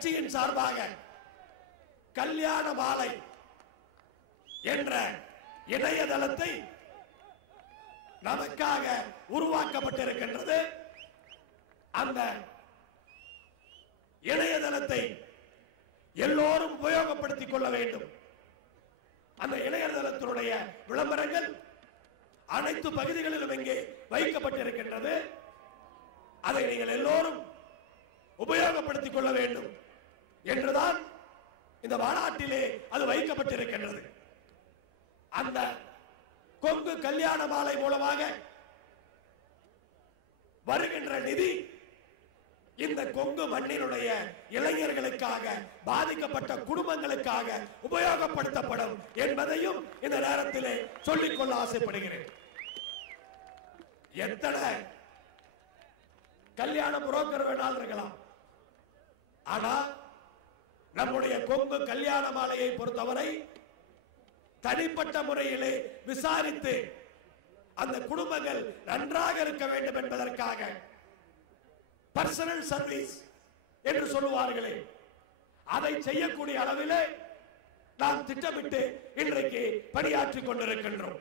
கட்சியின் சார்பாக கல்யாண மாலை என்ற இணையதளத்தை நமக்காக உருவாக்கப்பட்டிருக்கின்றது. அந்த இணையதளத்தை எல்லோரும் உபயோகப்படுத்திக் கொள்ள வேண்டும். அந்த இணையதளத்தினுடைய விளம்பரங்கள் அனைத்து பகுதிகளிலும் இங்கே வைக்கப்பட்டிருக்கின்றது. அதை நீங்கள் எல்லோரும் உபயோகப்படுத்திக் கொள்ள வேண்டும் என்றுதான் இந்த மாநாட்டிலே அது வைக்கப்பட்டிருக்கின்றது. அந்த கொங்கு கல்யாண மாலை மூலமாக வருகின்ற நிதி இந்த கொங்கு மண்ணினுடைய இளைஞர்களுக்காக, பாதிக்கப்பட்ட குடும்பங்களுக்காக உபயோகப்படுத்தப்படும் என்பதையும் இந்த நேரத்திலே சொல்லிக்கொள்ள ஆசைப்படுகிறேன். எத்தனை கல்யாண புரோக்கர் வேணாலும் இருக்கலாம், ஆனா நம்முடைய கொங்கு கல்யாண மாலையை பொறுத்தவரை தனிப்பட்ட முறையிலே விசாரித்து அந்த குடும்பங்கள் நன்றாக இருக்க வேண்டும் என்பதற்காக பர்சனல் சர்வீஸ் என்று சொல்லுவார்களே, அதை செய்யக்கூடிய அளவிலே நாம் திட்டமிட்டு இன்றைக்கு பணியாற்றிக் கொண்டிருக்கின்றோம்.